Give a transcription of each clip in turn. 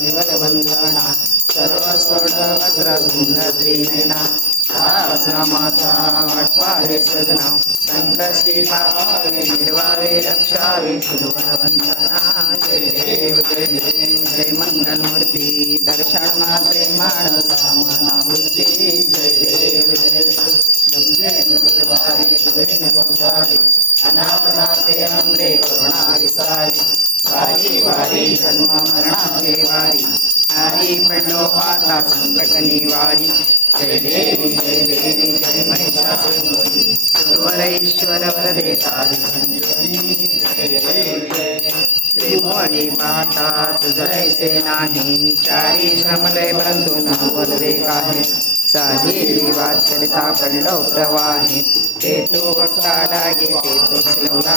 विवरबन्धना सर्वसोडवक्रवृन्दद्रिणा सहस्रमासा वट्वारे सदना सङ्कष्टि पावे निर्वावे रक्षावे गुरुवरवन्दना जय देव जय देव जय मङ्गलमूर्ति दर्शनमात्रे मानसामनावृत्ति वारी जन्म मरणाचे वारी हरी पडलो माता, संकट निवारी जय देवी जय देवी, जय महिषासुरमर्दिनी सुरवर वरदे त्रिभुवनी माता तुझैसे नाही चारी श्रमले परंतु न बोलवे काही साधी विवाद करिता पडलो प्रवाही। ते तो वक्ता लागे ते तो सिलवला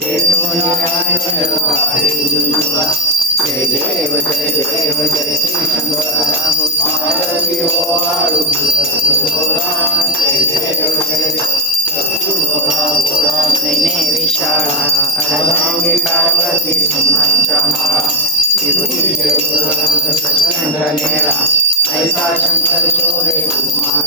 జయ దేవ జయ దేవ జయ శ్రీ శంభో రాహు ఆరవి ఓ ఆడు జయ దేవ జయ దేవ విశాళ అరణ్య పార్వతి సుమా విభూతి ఐసా శంకర శోభే కుమార